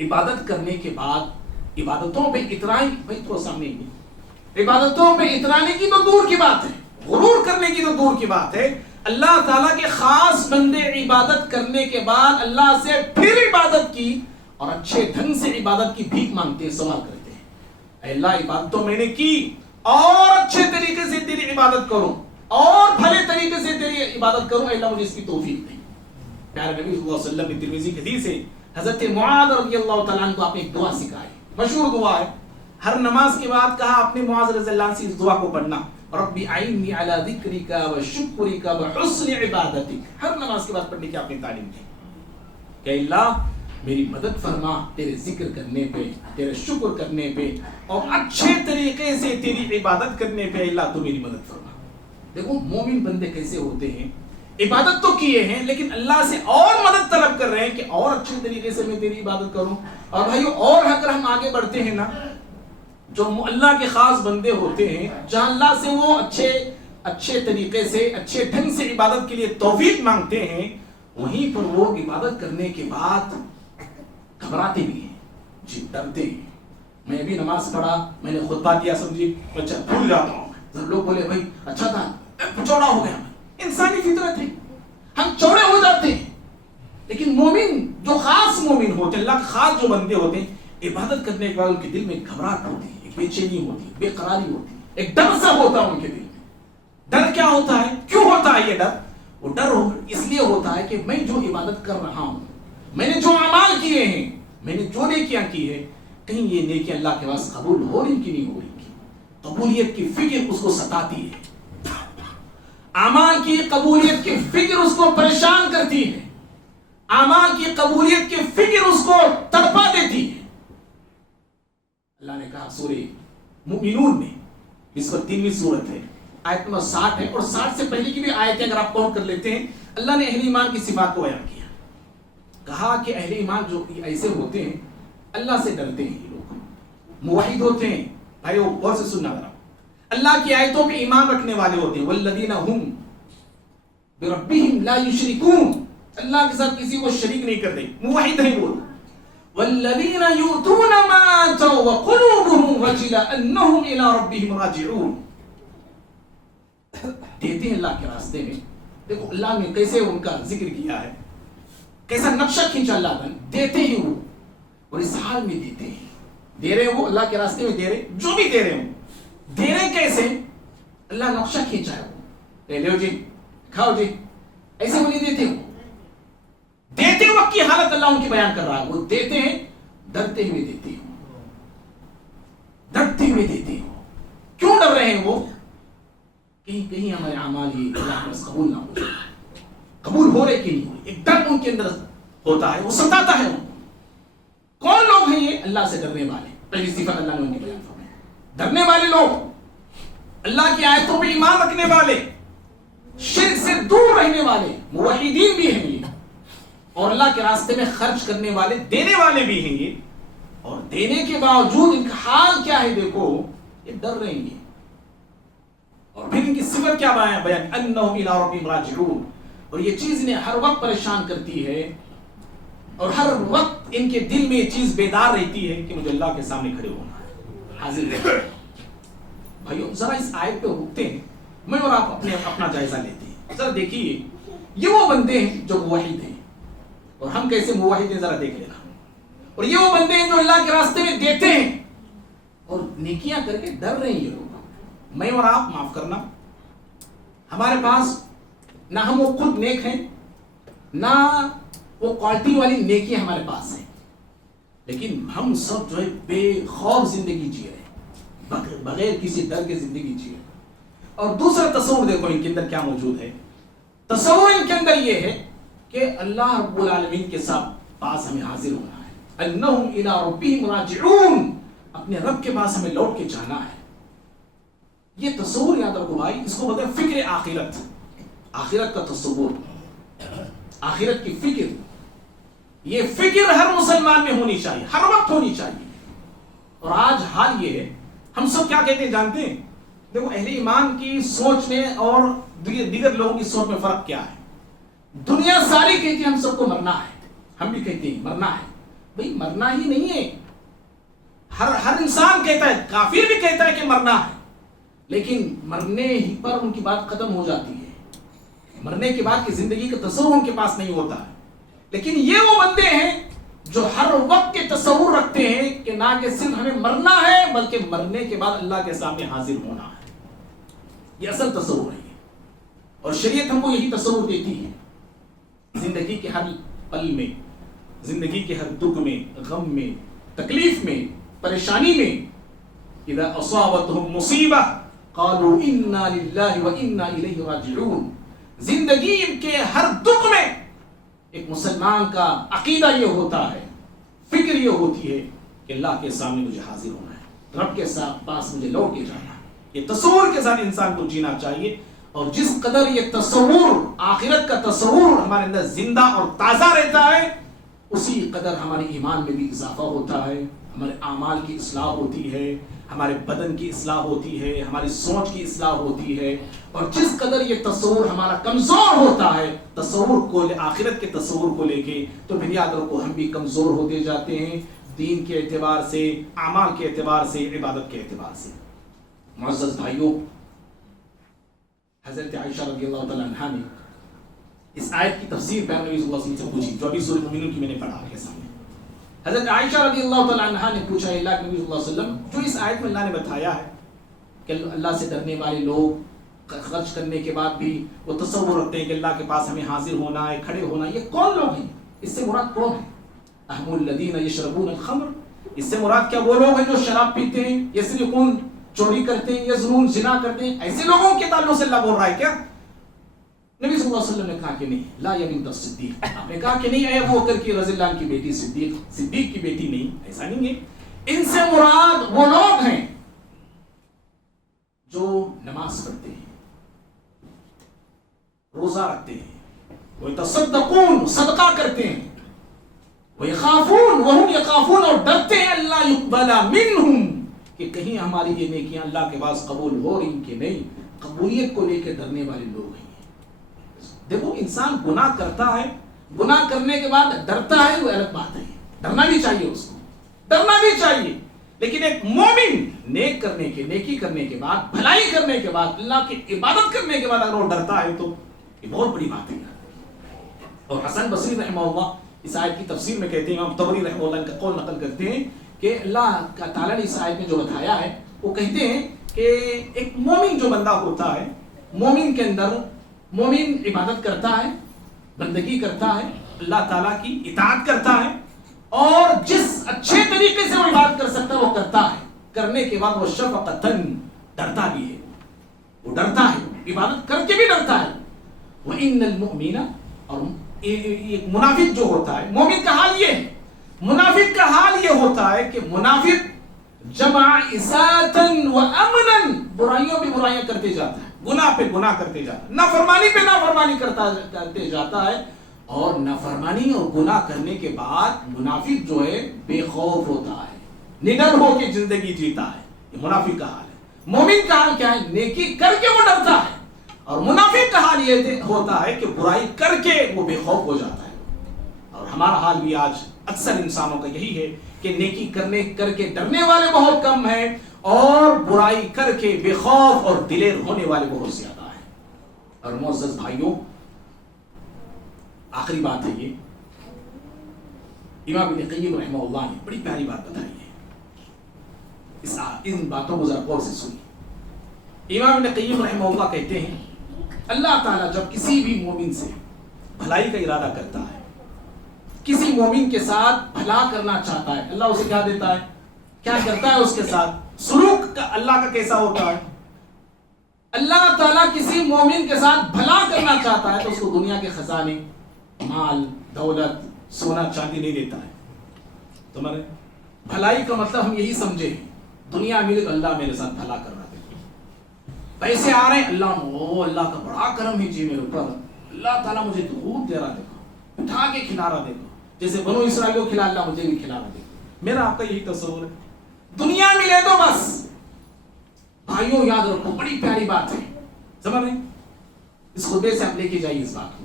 عبادت کرنے کے بعد عبادتوں پہ اترائی، بھائی تو سامنے ہی عبادتوں پہ اترانے کی تو دور کی بات ہے، غرور کرنے کی تو دور کی بات ہے، اللہ تعالیٰ کے خاص بندے عبادت کرنے کے بعد اللہ سے پھر عبادت کی اور اچھے ڈھنگ سے عبادت کی بھیک مانگتے ہیں، سوال کرتے ہیں، اے اللہ عبادت تو میں نے کی اور اچھے طریقے سے تیری عبادت کروں اور بھلے طریقے سے تیری عبادت کروں، اے اللہ مجھے اس کی توفیق دے۔ پیارے نبی صلی اللہ علیہ وسلم کی ترمذی کی حدیث ہے، حضرت معاذ رضی اللہ تعالیٰ عنہ کو آپ نے ایک دعا سکھائی، مشہور دعا ہے، ہر نماز کے بعد کہا اپنے معاذ رضی اللہ عنہ سے اس دعا کو پڑھنا، رب اعنی علی ذکرک و شکرک و حسن عبادتک، ہر نماز کے بعد پڑھنے کی آپ نے تعلیم دی کہ اللہ میری مدد فرما تیرے ذکر کرنے پہ، تیرے شکر کرنے پہ اور اچھے طریقے سے تیری عبادت کرنے پہ، اللہ تو میری مدد فرما۔ دیکھو مومن بندے کیسے ہوتے ہیں، عبادت تو کیے ہیں لیکن اللہ سے اور مدد طلب کر رہے ہیں کہ اور اچھے طریقے سے میں تیری عبادت کروں۔ اور بھائیو اور اگر ہم آگے بڑھتے ہیں نا، جو اللہ کے خاص بندے ہوتے ہیں جہاں اللہ سے وہ اچھے طریقے سے اچھے ڈھنگ سے عبادت کے لیے توفیق مانگتے ہیں، وہیں پر وہ عبادت کرنے کے بعد گھبراتے بھی ہیں، جی ڈرتے ہیں۔ میں بھی نماز پڑھا، میں نے خطبہ دیا، سمجھی اچھا بھول جاتا ہوں، جب لوگ بولے بھائی اچھا تھا، چوڑا ہو گیا، انسانی فطرت ہے، ہم چوڑے ہو جاتے ہیں۔ لیکن مومن جو خاص مومن ہوتے ہیں، اللہ کے خاص جو بندے ہوتے ہیں، عبادت کرنے کے بعد ان کے دل میں گھبراہٹ ہوتی ہے، ایک بے چینی ہوتی ہے، بے قراری ہوتی ہے، ایک ڈر سا ہوتا ہے ان کے دل میں۔ ڈر کیا ہوتا ہے، کیوں ہوتا ہے یہ ڈر؟ وہ ڈر اس لیے ہوتا ہے کہ میں جو عبادت کر رہا ہوں، میں نے جو اعمال کیے ہیں، میں نے جو نیکیاں کی ہے، کہیں یہ نیکیاں اللہ کے پاس قبول ہو رہی کہ نہیں ہو رہی۔ قبولیت کی فکر اس کو ستاتی ہے، اعمال کی قبولیت کی فکر اس کو پریشان کرتی ہے، اعمال کی قبولیت کی فکر اس کو تڑپا دیتی ہے۔ اللہ نے کہا سورہ مومنون میں، اس پر 3ویں سورت ہے، آیت نمبر 60 ہے، اور 60 سے پہلے کی بھی آیتیں اگر آپ کاؤنٹ کر لیتے ہیں، اللہ نے اہل ایمان کی صفات کو بیان کیا، کہا کہ اہل ایمان جو ایسے ہوتے ہیں، اللہ سے ڈرتے ہیں، یہ لوگ موحد ہوتے ہیں۔ بھائیو غور سے سننا ذرا، اللہ کی آیتوں پہ ایمان رکھنے والے ہوتے ہیں، والذین هم بربهم لا یشرکون، اللہ کے ساتھ کسی کو شریک نہیں کرتے، موحد ہیں وہ۔ والذین یؤتون ما آتوا وقلوبهم وجلة انهم الى ربهم راجعون، دیتے ہیں اللہ کے راستے میں۔ دیکھو اللہ نے کیسے ان کا ذکر کیا ہے، کیسا نقشہ کھینچا اللہ نے، دیتے ہیں وہ اور اس حال میں دیتے ہیں، دے رہے وہ اللہ کے راستے میں، دے رہے جو بھی دے رہے ہوں، دے رہے کیسے، اللہ نقشہ کھینچا ہے، وہ لے لو جی، کھاؤ جی، ایسے وہ نہیں دیتے، وہ دیتے وقت کی حالت اللہ ان کی بیان کر رہا ہے، وہ دیتے ہیں ڈرتے ہوئے دیتے ہیں، ڈرتے ہوئے دیتے ہیں۔ کیوں ڈر رہے ہیں وہ؟ کہیں ہمارے اعمال یہ اللہ کے پاس قبول نہ ہو جائے، قبول ہو رہے کہ نہیں ہو رہے، ایک ڈر ان کے اندر ہوتا ہے، وہ ستاتا ہے ان کو۔ کون لوگ ہیں یہ؟ اللہ سے ڈرنے والے، پہلی صفت اللہ نے ان کی بیان فرمائی، ڈرنے والے لوگ، اللہ کی آیتوں پہ ایمان رکھنے والے، شرک سے دور رہنے والے، موحدین بھی ہیں یہ، اور اللہ کے راستے میں خرچ کرنے والے، دینے والے بھی ہیں یہ، اور دینے کے باوجود ان کا حال کیا ہے دیکھو، یہ ڈر رہے ہیں۔ اور پھر ان کی صفت کیا بیان، انہم الی ربہم راجعون، اور یہ چیز انہیں ہر وقت پریشان کرتی ہے، اور ہر وقت ان کے دل میں یہ چیز بیدار رہتی ہے کہ مجھے اللہ کے سامنے کھڑے ہونا ہے، حاضر رہنا ہے۔ بھائیو ذرا اس آیت پہ رکتے ہیں، میں اور آپ اپنا جائزہ لیتے ہیں، ذرا دیکھیے یہ وہ بندے ہیں جو موحد ہیں، اور ہم کیسے موحد ہیں ذرا دیکھ لینا، اور یہ وہ بندے ہیں جو اللہ کے راستے میں دیتے ہیں اور نیکیاں کر کے ڈر رہے ہیں۔ یہ لوگ، میں اور آپ، معاف کرنا، ہمارے پاس نہ ہم وہ خود نیک ہیں، نہ وہ کوالٹی والی نیکی ہمارے پاس ہے، لیکن ہم سب جو ہے بے خوف زندگی جی رہے ہیں، بغیر کسی ڈر کے زندگی جی رہے ہیں۔ اور دوسرا تصور دیکھو ان کے اندر کیا موجود ہے، تصور ان کے اندر یہ ہے کہ اللہ رب العالمین کے ساتھ پاس ہمیں حاضر ہونا ہے، انہم الی ربہم راجعون، اپنے رب کے پاس ہمیں لوٹ کے جانا ہے۔ یہ تصور یاد رکھو بھائی، اس کو بولتے ہیں فکر آخرت، آخرت کا تصور، آخرت کی فکر۔ یہ فکر ہر مسلمان میں ہونی چاہیے، ہر وقت ہونی چاہیے۔ اور آج حال یہ ہے، ہم سب کیا کہتے ہیں جانتے ہیں؟ دیکھو اہل ایمان کی سوچ میں اور دیگر لوگوں کی سوچ میں فرق کیا ہے؟ دنیا ساری کہتی ہے ہم سب کو مرنا ہے، ہم بھی کہتے ہیں مرنا ہے۔ بھئی مرنا ہی نہیں ہے، ہر انسان کہتا ہے، کافر بھی کہتا ہے کہ مرنا ہے، لیکن مرنے ہی پر ان کی بات ختم ہو جاتی ہے۔ مرنے کے بعد کی زندگی کا تصور ان کے پاس نہیں ہوتا ہے۔ لیکن یہ وہ بندے ہیں جو ہر وقت کے تصور رکھتے ہیں کہ نہ کہ صرف ہمیں مرنا ہے بلکہ مرنے کے بعد اللہ کے سامنے حاضر ہونا ہے۔ یہ اصل تصور ہے، اور شریعت ہم کو یہی تصور دیتی ہے۔ زندگی کے ہر پل میں، زندگی کے ہر دکھ میں، غم میں، تکلیف میں، پریشانی میں، اذا اصابتهم مصیبہ قالوا انا للہ وانا الیہ راجعون، زندگی کے ہر دکھ میں ایک مسلمان کا عقیدہ یہ ہوتا ہے، فکر یہ ہوتی ہے کہ اللہ کے سامنے مجھے حاضر ہونا ہے، رب کے پاس مجھے لوٹ کے جانا ہے۔ یہ تصور کے ساتھ انسان کو جینا چاہیے، اور جس قدر یہ تصور، آخرت کا تصور ہمارے اندر زندہ اور تازہ رہتا ہے، اسی قدر ہمارے ایمان میں بھی اضافہ ہوتا ہے، ہمارے اعمال کی اصلاح ہوتی ہے، ہمارے بدن کی اصلاح ہوتی ہے، ہماری سوچ کی اصلاح ہوتی ہے۔ اور جس قدر یہ تصور ہمارا کمزور ہوتا ہے تصور کو، آخرت کے تصور کو لے کے، تو پھر یاد رکھو ہم بھی کمزور ہوتے جاتے ہیں، دین کے اعتبار سے، اعمال کے اعتبار سے، عبادت کے اعتبار سے۔ معزز بھائیوں، حضرت عائشہ رضی اللہ تعالیٰ عنہا نے اس آیت کی تفسیر پیغمبر نبی صلی اللہ علیہ وسلم سے پوچھی، جو ابھی سورۃ المؤمنون کی میں نے پڑھا آپ کے سامنے۔ حضرت عائشہ رضی اللہ تعالیٰ عنہا نے پوچھا اللہ کے نبی صلی اللہ علیہ وسلم، جو اس آیت میں اللہ نے بتایا ہے کہ اللہ سے ڈرنے والے لوگ خرچ کرنے کے بعد بھی وہ تصور رکھتے ہیں کہ اللہ کے پاس ہمیں حاضر ہونا ہے، کھڑے ہونا ہے، یہ کون لوگ ہیں؟ اس سے مراد کون ہے؟ اہم الذین یشربون الخمر، اس سے مراد کیا وہ لوگ ہیں جو شراب پیتے ہیں، یسرقون چوری کرتے ہیں، یزنون زنا کرتے ہیں، ایسے لوگوں کے تعلق سے اللہ بول رہا ہے کیا؟ نبی صلی اللہ علیہ وسلم نے کہا کہ نہیں، لا یمین الصدیق، آپ نے کہا کہ نہیں اے ابو بکر کی رضی اللہ عنہ کی بیٹی صدیق کی بیٹی نہیں، ایسا نہیں ہے۔ ان سے مراد وہ لوگ ہیں جو نماز پڑھتے ہیں، روزہ رکھتے ہیں، وہ تصدقون صدقہ کرتے ہیں، وہ یخافون وہم یخافون اور ڈرتے ہیں اللہ یقبل منہم کہ کہیں ہماری یہ نیکیاں اللہ کے پاس قبول ہو رہی کہ نہیں، قبولیت کو لے کے ڈرنے والے لوگ ہیں۔ دیکھو انسان گناہ کرتا ہے، گناہ کرنے کے بعد ڈرتا ہے، وہ الگ بات ہے، ڈرنا بھی چاہیے، اس کو ڈرنا بھی چاہیے، لیکن ایک مومن نیکی کرنے کے بعد، بھلائی کرنے کے بعد، اللہ کی عبادت کرنے کے بعد اگر وہ ڈرتا ہے تو یہ بہت بڑی بات ہے۔ اور حسن بصری رحمہ اللہ اس آیت کی تفسیر میں کہتے ہیں، امام طبری رحمہ اللہ کا قول نقل کرتے ہیں کہ اللہ کا تعالیٰ نے اس آیت میں جو بتایا ہے، وہ کہتے ہیں کہ ایک مومن جو بندہ ہوتا ہے، مومن کے اندر مومن عبادت کرتا ہے، بندگی کرتا ہے، اللہ تعالیٰ کی اطاعت کرتا ہے، اور جس اچھے طریقے سے وہ عبادت کر سکتا ہے وہ کرتا ہے، کرنے کے بعد وہ شفقتاً ڈرتا بھی ہے، وہ ڈرتا ہے، عبادت کر کے بھی ڈرتا ہے۔ وَإِنَّ الْمُؤْمِنَ، اور ایک منافق جو ہوتا ہے، مومن کا حال یہ ہے، منافق کا حال یہ ہوتا ہے کہ منافق جمع اساتن و امنن، برائیوں پہ برائیاں کرتے جاتا ہے، گناہ پہ گناہ کرتے جاتا ہے، نافرمانی پہ نافرمانی کرتے جاتا ہے، اور نافرمانی اور گناہ کرنے کے بعد منافق جو ہے بے خوف ہوتا ہے، نڈر ہو کے زندگی جیتا ہے۔ یہ منافق کا حال ہے۔ مومن کا حال کیا ہے؟ نیکی کر کے وہ ڈرتا ہے، اور منافق کا حال یہ ہوتا ہے کہ برائی کر کے وہ بے خوف ہو جاتا ہے۔ اور ہمارا حال بھی آج اکثر انسانوں کا یہی ہے کہ نیکی کر کے ڈرنے والے بہت کم ہیں، اور برائی کر کے بے خوف اور دلیر ہونے والے بہت زیادہ ہیں۔ اور معزز بھائیوں، آخری بات ہے یہ، امام ابن قیم رحمہ اللہ نے بڑی پیاری بات بتائی ہے، ان باتوں کو ذرا غور سے سنیے۔ امام ابن قیم رحمہ اللہ کہتے ہیں اللہ تعالیٰ جب کسی بھی مومن سے بھلائی کا ارادہ کرتا ہے، کسی مومن کے ساتھ بھلا کرنا چاہتا ہے، اللہ اسے کیا دیتا ہے، کیا کرتا ہے، اس کے ساتھ سلوک کا اللہ کا کیسا ہوتا ہے؟ اللہ تعالیٰ کسی مومن کے ساتھ بھلا کرنا چاہتا ہے تو اس کو دنیا کے خزانے، مال، دولت، سونا چاندی نہیں دیتا ہے۔ تمہارے بھلائی کا مطلب ہم یہی سمجھے ہیں، دنیا ملے تو اللہ میرے ساتھ بھلا کر رہا ہے، پیسے آ رہے ہیں، اللہ کا بڑا کرم ہے جی میرے اوپر، اللہ تعالیٰ مجھے دودھ دے رہا، دیکھو اٹھا کے کھلا رہا، دیکھو جیسے بنو اسرائیل کو کھلا اللہ مجھے بھی کھلانا دے. میرا آپ کا یہی تصور ہے. دنیا ملے تو بس. بھائیوں یاد رکھو بڑی پیاری بات ہے, سمجھ رہے ہیں, اس خطبے سے آپ لے کے جائیے اس بات کو.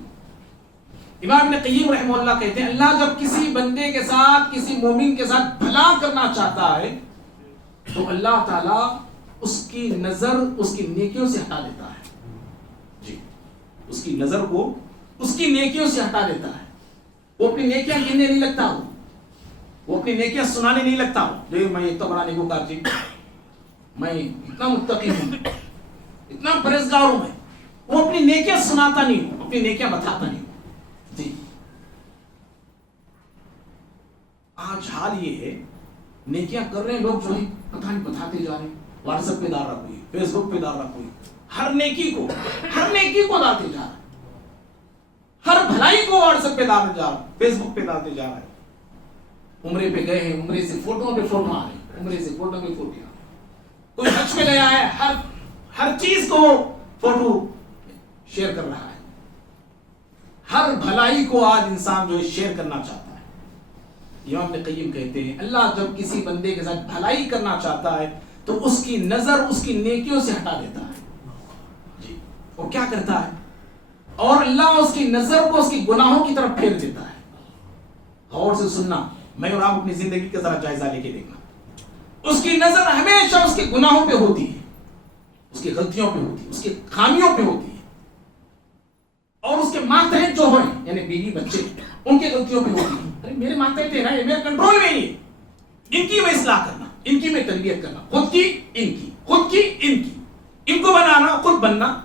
امام ابن قیم رحمہ اللہ کہتے ہیں اللہ جب کسی بندے کے ساتھ, کسی مومن کے ساتھ بھلا کرنا چاہتا ہے تو اللہ تعالیٰ اس کی نظر اس کی نیکیوں سے ہٹا دیتا ہے. جی, اس کی نظر کو اس کی نیکیوں سے ہٹا دیتا ہے. وہ اپنی نیکیاں گننے نہیں لگتا, وہ اپنی نیکیاں سنانے نہیں لگتا. جو میں اتنا بڑا نیکوکار جی, میں اتنا متقی ہوں, اتنا پرہیزگار ہوں, میں وہ اپنی نیکیاں سناتا نہیں ہوں, اپنی نیکیاں بتاتا نہیں ہوں. جی, آج حال یہ ہے نیکیاں کر رہے ہیں لوگ جو ہے پتہ نہیں بتاتے جا رہے ہیں, واٹس ایپ پہ ڈال رہا کوئی, فیس بک پہ ڈال رہا کوئی, ہر نیکی کو ڈالتے جا رہا ہے, ہر بھلائی کو واٹس ایپ پہ ڈالتے جا رہا ہے, فیس بک پہ ڈالتے جا رہا ہے. عمرے پہ گئے ہیں, عمرے سے فوٹو پہ فوٹو آ رہے ہیں, عمرے سے فوٹو پہ فوٹو آ رہے ہیں. کوئی حج پہ گیا ہے, ہر چیز کو فوٹو شیئر کر رہا ہے. ہر بھلائی کو آج انسان جو ہے شیئر کرنا چاہتا ہے. امام ابن قیم کہتے ہیں اللہ جب کسی بندے کے ساتھ بھلائی کرنا چاہتا ہے تو اس کی نظر اس کی نیکیوں سے ہٹا دیتا ہے. جی, وہ کیا کرتا ہے, اور اللہ اس کی نظر کو اس کی گناہوں کی طرف پھیر دیتا ہے. غور سے سننا, میں اور آپ اپنی زندگی کا ذرا جائزہ لے کے دیکھنا. اس کی نظر ہمیشہ اس کے گناہوں پہ ہوتی ہے, اس کی غلطیوں پہ ہوتی ہے, اس کی خامیوں پہ ہوتی ہے, اور اس کے ماتحت جو ہیں یعنی بیوی بچے ان کی غلطیوں پہ ہوتی ہے. ارے میرے ماتحت ہے نا, یہ میرے کنٹرول میں نہیں ہے, ان کی میں اصلاح کرنا, ان کی میں تربیت کرنا, خود کی ان کی, خود کی ان کی, ان کو بنانا خود بننا.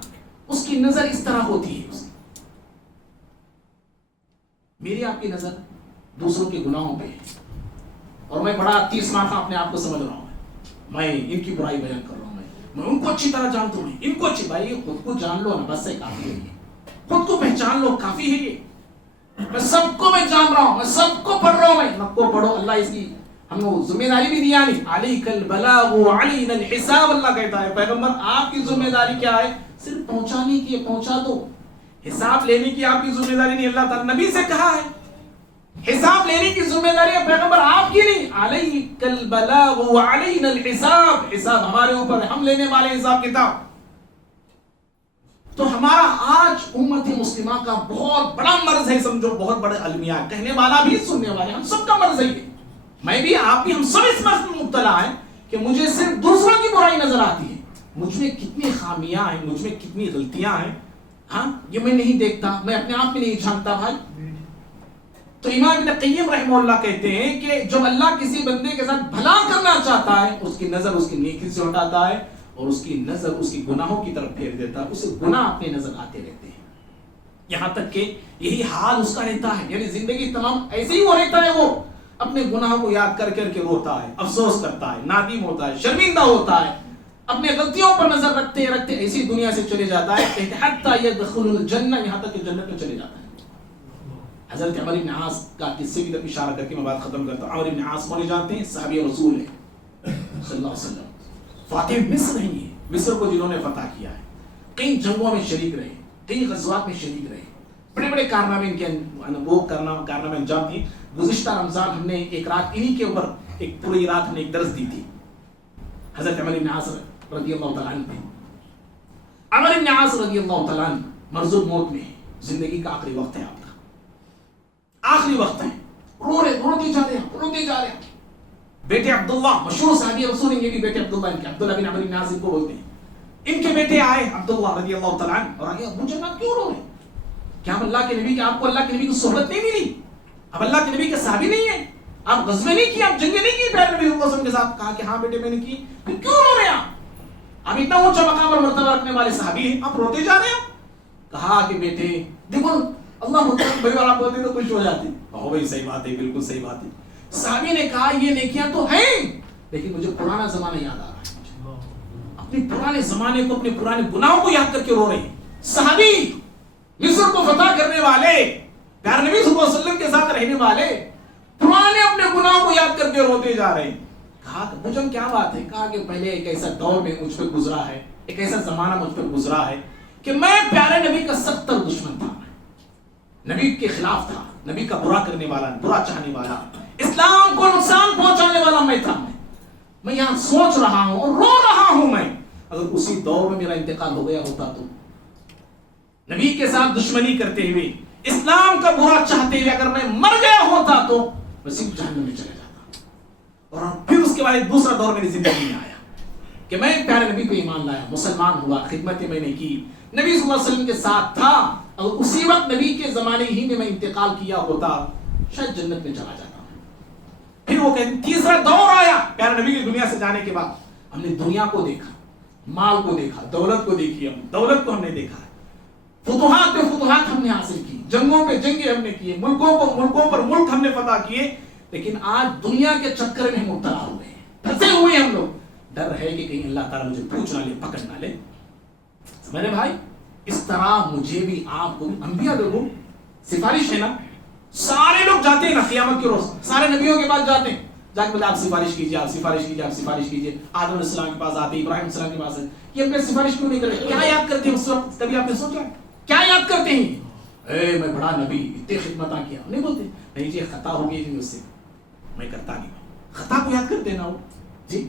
اس کی نظر اس طرح ہوتی ہے. میری آپ کی نظر دوسروں کے گناہوں پہ ہے, اور میں بڑا 30 مارکا اپنے آپ کو سمجھ رہا ہوں, میں ان کی برائی بیان کر رہا ہوں, میں ان کو اچھی طرح جانتا ہوں, ان کو اچھی. بھائی خود کو جان لو نا, بس سے کافی ہے, خود کو پہچان لو, کافی ہے یہ. میں سب کو میں جان رہا ہوں, میں سب کو پڑھ رہا ہوں, میں سب کو پڑھو. اللہ اس کی ہم کو ذمہ داری بھی دیا نہیں. علیک البلاغ وعلینا الحساب, اللہ کہتا ہے پیغمبر آپ کی ذمہ داری کیا ہے, صرف پہنچانے کی ہے, پہنچا دو. حساب لینے کی آپ کی ذمہ داری نہیں, اللہ تعالی نبی سے کہا ہے حساب لینے کی ذمہ داری ہے پیغمبر آپ کی نہیں. علیک البلاغ وعلینا الحساب, حساب ہمارے اوپر ہے, ہم لینے والے حساب کتاب. تو ہمارا آج امت مسلمہ کا بہت بڑا مرض ہے, سمجھو بہت بڑے المیہ, کہنے والا بھی سننے والے, ہم سب کا مرض ہے یہ. میں بھی, آپ بھی, ہم سب اس مرض میں مبتلا ہیں کہ مجھے صرف دوسروں کی برائی نظر آتی ہے. مجھ میں کتنی خامیاں ہیں, مجھ میں کتنی غلطیاں ہیں, ہاں یہ میں نہیں دیکھتا, میں اپنے آپ میں نہیں جھانکتا. بھائی تو امام ابن قیم رحمہ اللہ کہتے ہیں کہ جب اللہ کسی بندے کے ساتھ بھلا کرنا چاہتا ہے اس کی نظر اس کی نیکی سے ہٹاتا ہے, اور اس کی نظر اس کی گناہوں کی طرف پھیر دیتا ہے. اسے گناہ اپنے نظر آتے رہتے ہیں, یہاں تک کہ یہی حال اس کا رہتا ہے. یعنی زندگی تمام ایسے ہی وہ رہتا ہے, وہ اپنے گناہوں کو یاد کر کر کے روتا ہے, افسوس کرتا ہے, نادم ہوتا ہے, شرمندہ ہوتا ہے, اپنے غلطیوں پر نظر رکھتے رکھتے ایسی دنیا سے چلے جاتا ہے. کہتے ہیں حتی یدخل الجنہ, یہاں تک کہ جنت میں چلے جاتا ہے. حضرت عمر بن عاص کا قصے کی طرف اشارہ کر کے میں بات ختم کرتا ہوں. عمر بن عاص کو جانتے ہیں, صحابی رسول ہیں صلی اللہ علیہ وسلم, فاتح مصر نہیں ہے, مصر کو جنہوں نے فتح کیا ہے, کئی جنگوں میں شریک رہے, کئی غزوات میں شریک رہے, بڑے بڑے کارنامے ان کے وہ کارنامے انجام دیے. گزشتہ رمضان ہم نے ایک رات انہی کے اوپر, ایک پوری رات ہم نے ایک درس دی تھی. حضرت عمر بن عاص رضی اللہ تعالیٰ عنہ, عمر بن عاص رضی اللہ تعالیٰ عنہ مرض الموت میں, زندگی کا آخری وقت ہے, آپ کا آخری وقت ہے, روتے جا رہے ہیں. بیٹے عبداللہ مشہور صحابی رسول ہیں, یہ بھی بیٹے عبداللہ, ان کے عبداللہ بن عمر بن عاص کو بولتے ہیں. ان کے بیٹے آئے عبداللہ رضی اللہ تعالیٰ عنہ, اور آگے ابو جان کیوں رو رہے ہیں, کیا اللہ کے نبی, آپ کو اللہ کے نبی کی صحبت نہیں ملی, اب اللہ کے نبی کے صحابی نہیں ہیں, آپ غزوے نہیں کیے, آپ جنگیں نہیں کی پیارے نبی صلی اللہ علیہ وسلم کے ساتھ. کہا کہ ہاں بیٹے میں نے کی. کیوں رو رہے ہیں آپ اتنا اونچا مقام اور مرتبہ رکھنے والے صحابی ہیں, آپ روتے جا رہے ہیں. کہا کہ بیٹے دیکھو اللہ ہوتا ہے بھائی, اور آپ ہوتے تو خوش ہو جاتے. کہو بھائی صحیح بات ہے, بالکل صحیح بات ہے. صحابی نے کہا یہ نیکیاں تو ہیں, لیکن مجھے پرانا زمانہ یاد آ رہا ہے, اپنے پرانے زمانے کو, اپنے پرانے گناہوں کو یاد کر کے رو رہے ہیں. صحابی مصر کو فتح کرنے والے, پیارے نبی صلی اللہ علیہ وسلم کے ساتھ رہنے والے, پرانے اپنے گناہوں کو یاد کر کے روتے جا رہے ہیں. کہا کہ مجھے کیا بات ہے, کہا کہ پہلے ایک ایسا دور میں مجھ پہ گزرا ہے, ایک ایسا زمانہ مجھ پہ گزرا ہے کہ میں پیارے نبی کا سخت دشمن تھا. نبی کے خلاف تھا، نبی کا برا کرنے والا، برا چاہنے والا، اسلام کو نقصان پہنچانے والا میں تھا۔ میں یہاں سوچ رہا ہوں اور رو رہا ہوں، میں اگر اسی دور میں میرا انتقال ہو گیا ہوتا تو نبی کے ساتھ دشمنی کرتے ہوئے، اسلام کا برا چاہتے ہوئے اگر میں مر گیا ہوتا تو میں صرف جہنم میں چلا جاتا۔ اور پھر اس کے بعد ایک دوسرا دور میری زندگی میں آیا کہ میں پیارے نبی کو ایمان لایا، مسلمان ہوا، خدمتیں میں نے کی، نبی صلی اللہ علیہ وسلم کے ساتھ تھا۔ اور اسی وقت نبی کے زمانے ہی میں انتقال کیا ہوتا شاید جنت میں چلا جاتا۔ پھر وہ کہتے ہیں تیسرا دور آیا پیارے نبی کی دنیا سے جانے کے بعد، ہم نے دنیا کو دیکھا، مال کو دیکھا، دولت کو دیکھی، ہم دولت کو ہم نے دیکھا، فتوحات پہ فتوحات ہم نے حاصل کی، جنگوں پہ جنگیں ہم نے کیے، ملکوں پر ملک ہم نے فتح کیے، لیکن آج دنیا کے چکر میں ہم مبتلا ہوئے ہیں، پھنسے ہوئے ہم لوگ۔ ڈر ہے کہ کہیں اللہ تعالیٰ مجھے پوچھ نہ لے، پکڑ نہ لے۔ میرے بھائی اس طرح مجھے بھی آپ کو بھی، انبیاء لوگوں سفارش ہے نا، سارے لوگ جاتے ہیں نا قیامت کے روز، سارے نبیوں کے پاس جاتے ہیں، جا کے بولے آپ سفارش کیجیے، آپ سفارش کیجیے، آپ سفارش کیجیے۔ آدم علیہ السلام کے پاس آتے، ابراہیم علیہ السلام کے پاس آتے، یہ اپنے سفارش کیوں نہیں کرتے؟ کیا یاد کرتے ہیں اس وقت؟ کبھی آپ نے سوچا کیا یاد کرتے ہیں؟ اے میں بڑا نبی، اتنے خدمتاں کیا، نہیں بولتے نہیں جی خطا ہو گئی جی، اس سے میں کرتا نہیں۔ خطا کو یاد کرتے نا وہ جی،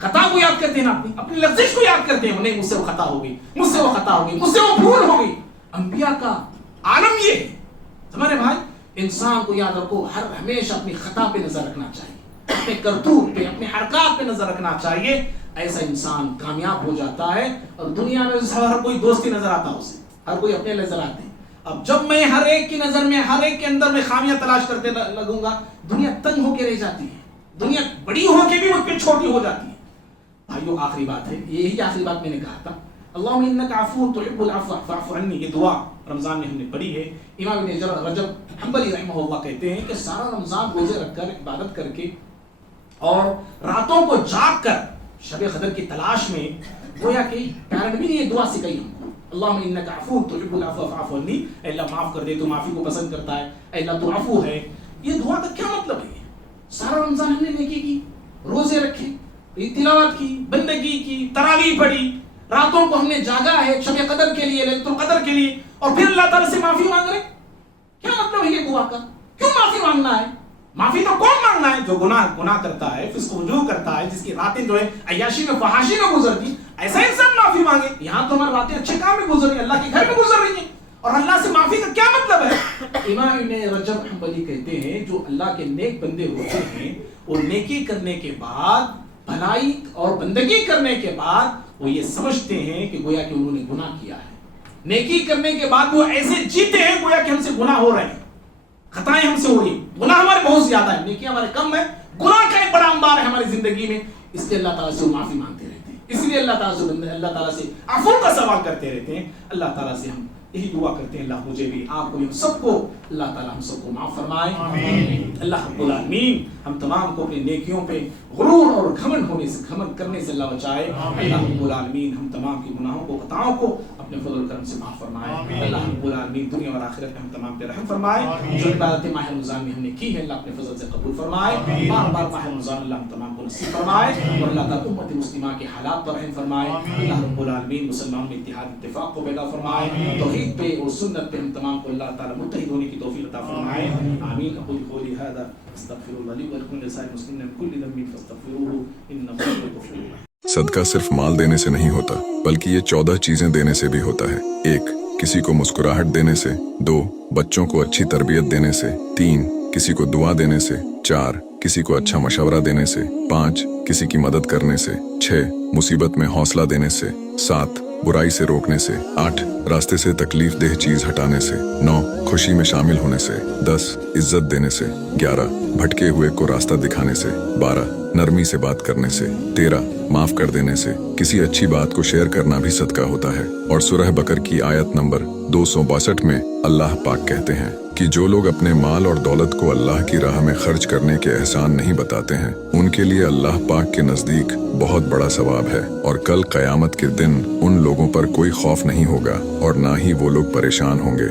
خطا کو یاد کرتے ہیں نا، اپنی لفظ کو یاد کرتے ہیں، نہیں مجھ سے وہ خطا ہو گئی، مجھ سے وہ خطا ہو گئی، مجھ سے وہ بھول ہو گئی۔ انبیاء کا عالم یہ ہے ہمارے بھائی، انسان کو یاد رکھو، ہر ہمیشہ اپنی خطا پہ نظر رکھنا چاہیے، اپنے کرتوت پہ، اپنے حرکات پہ نظر رکھنا چاہیے، ایسا انسان کامیاب ہو جاتا ہے۔ اور دنیا میں ہر کوئی دوستی نظر آتا ہے اسے، ہر کوئی اپنے نظر آتے ہیں۔ اب جب میں ہر ایک کی نظر میں، ہر ایک کے اندر میں خامیاں تلاش کرتے لگوں گا، دنیا تنگ ہو کے رہ جاتی ہے، دنیا بڑی ہو کے بھی مجھ پہ چھوٹی ہو جاتی ہے۔ بھائیو آخری بات ہے، یہی آخری بات میں نے کہا تھا، اللہم انک عفو تحب العفو فاعف عنی، یہ دعا رمضان میں ہم نے پڑھی ہے۔ امام ابن رجب حنبلی رحمہ اللہ کہتے ہیں کہ سارا رمضان روزے رکھ کر، عبادت کر کے اور راتوں کو جاگ کر شب قدر کی تلاش میں، گویا کہ پیارے نبی نے یہ دعا سکھائی ہم کو، اللہم انک عفو تحب العفو فاعف عنی، اے اللہ معاف کر دے، تو معافی کو پسند کرتا ہے، اے اللہ تو عفو ہے۔ یہ دعا کا کیا مطلب ہے؟ سارا رمضان ہم نے نیکی کی، روزے رکھے، تلاوت کی، بندگی کی، تراویح پڑھی، راتوں کو ہم نے جاگا ہے شب قدر کے لیے، لیلۃ القدر کے لیے، اور پھر اللہ تعالیٰ سے معافی مانگ رہے۔ کیا مطلب ہے یہ دعا کا؟ کیوں معافی مانگنا ہے؟ معافی تو کون مانگنا ہے؟ جو گناہ کرتا ہے، فسق وجوہ کرتا ہے، جس کی راتیں جو ہے عیاشی میں فحاشی میں گزرتی، ایسا انسان معافی مانگے۔ یہاں تو ہماری راتیں اچھے کام میں گزر رہی ہیں، اللہ کے گھر میں گزر رہی ہیں، اور اللہ سے معافی کا کیا مطلب ہے؟ امام ابن رجب حنبلی کہتے ہیں جو اللہ کے نیک بندے ہوتے ہیں، وہ نیکی کرنے کے بعد، بھلائی اور بندگی کرنے کے بعد وہ یہ سمجھتے ہیں کہ گویا کہ انہوں نے گناہ کیا ہے۔ نیکی کرنے کے بعد وہ ایسے جیتے ہیں گویا کہ ہم سے گناہ ہو رہے ہیں، خطائیں ہم سے ہو رہی ہیں، گناہ ہمارے بہت زیادہ ہیں، نیکی ہمارے کم ہے، گناہ کا ایک بڑا انبار ہے ہماری زندگی میں، اس لیے اللہ تعالیٰ سے وہ معافی مانگتے رہتے ہیں، اس لیے اللہ تعالیٰ سے عفو کا سوال کرتے رہتے ہیں۔ اللہ تعالیٰ سے ہم یہی دعا کرتے ہیں، اللہ مجھے بھی، آپ کو بھی، ہم سب کو اللہ تعالیٰ ہم سب کو معاف فرمائے، اللہ رب العالمین ہم تمام کو اپنی نیکیوں پہ غرور اور گھمنڈ کرنے سے اللہ بچائے، اللہ رب العالمین ہم تمام کی گناہوں کو، خطاؤں کو اپنے فضل و کرم سے معاف فرمائے، اللہ رب العالمین دنیا اور آخرت میں ہم تمام پہ رحم فرمائے، جو عبادت ماہ رمضان میں ہم نے کی ہے اللہ اپنے فضل سے قبول فرمائے، بار بار ماہ رمضان اللہ ہم تمام کو نصیب فرمائے، اور اللہ تعالیٰ امت مسلمہ کے حالات پر رحم فرمائے، اللہ رب العالمین مسلمانوں میں اتحاد اتفاق کو پیدا فرمائے، توحید پہ اور سنت پہ ہم تمام کو اللہ تعالیٰ متحد ہونے کی توفیق عطا فرمائے، آمین۔ اقول قولی ھذا استغفر اللہ لی ولکم ولسائر المسلمین من کل ذنب فاستغفروہ انہ هو الغفور الرحیم۔ صدقہ صرف مال دینے سے نہیں ہوتا، بلکہ یہ 14 چیزیں دینے سے بھی ہوتا ہے۔ 1 کسی کو مسکراہٹ دینے سے، 2 بچوں کو اچھی تربیت دینے سے، 3 کسی کو دعا دینے سے، 4 کسی کو اچھا مشورہ دینے سے، 5 کسی کی مدد کرنے سے، 6 مصیبت میں حوصلہ دینے سے، 7 برائی سے روکنے سے، 8 راستے سے تکلیف دہ چیز ہٹانے سے، 9 خوشی میں شامل ہونے سے، 10 عزت دینے سے، 11 بھٹکے ہوئے کو راستہ دکھانے سے، 12 نرمی سے بات کرنے سے، 13 معاف کر دینے سے، کسی اچھی بات کو شیئر کرنا بھی صدقہ ہوتا ہے۔ اور سورہ بقر کی آیت نمبر 262 میں اللہ پاک کہتے ہیں کہ جو لوگ اپنے مال اور دولت کو اللہ کی راہ میں خرچ کرنے کے احسان نہیں بتاتے ہیں، ان کے لیے اللہ پاک کے نزدیک بہت بڑا ثواب ہے، اور کل قیامت کے دن ان لوگوں پر کوئی خوف نہیں ہوگا اور نہ ہی وہ لوگ پریشان ہوں گے۔